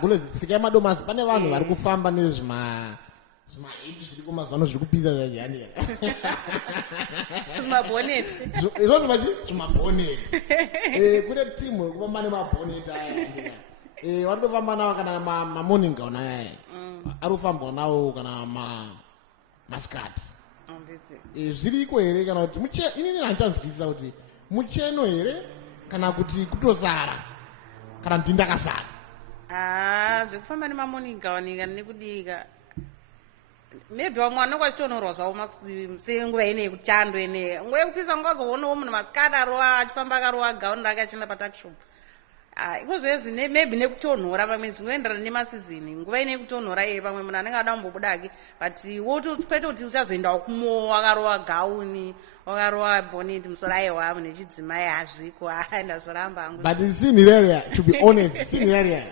gule tsika yemadomasi pane vanhu vari kufamba nezvima zvimahiti zviri kumazano zviri kupisa zvajani zvimabhoneti izvozvo vachi zvimabhoneti kune timu iri kufamba nemabhoneti aya vari kutofamba nawo kana mamorning gown aya ari kufambwa nawo kana masikati zviriko here kana kuti inini handichanzwisisa kuti mucheno here kana kuti kutosara kana kuti ndakasara zvekufamba nemamorning gown kana nekudika maybe vamwe vanonge vachitonorwa zvavo senguva inei kuchando inei nguva yekupisa ngazoonawo munhu masikati arova achifamba akarowa gauni rake achienda patakshop ikozvezvi maybe nekutonhora pamwe zvingoenderana nemasizini nguva inei kutonhora pamwe munhu anenge ada kumbobudake but kwete kuti uchazoendawo kumo wakarowa gauni wakarowa boneti musoro aiwa munhu echidzimai hazviko ndazvoramba hangu but sinirarea to be honest sinirarea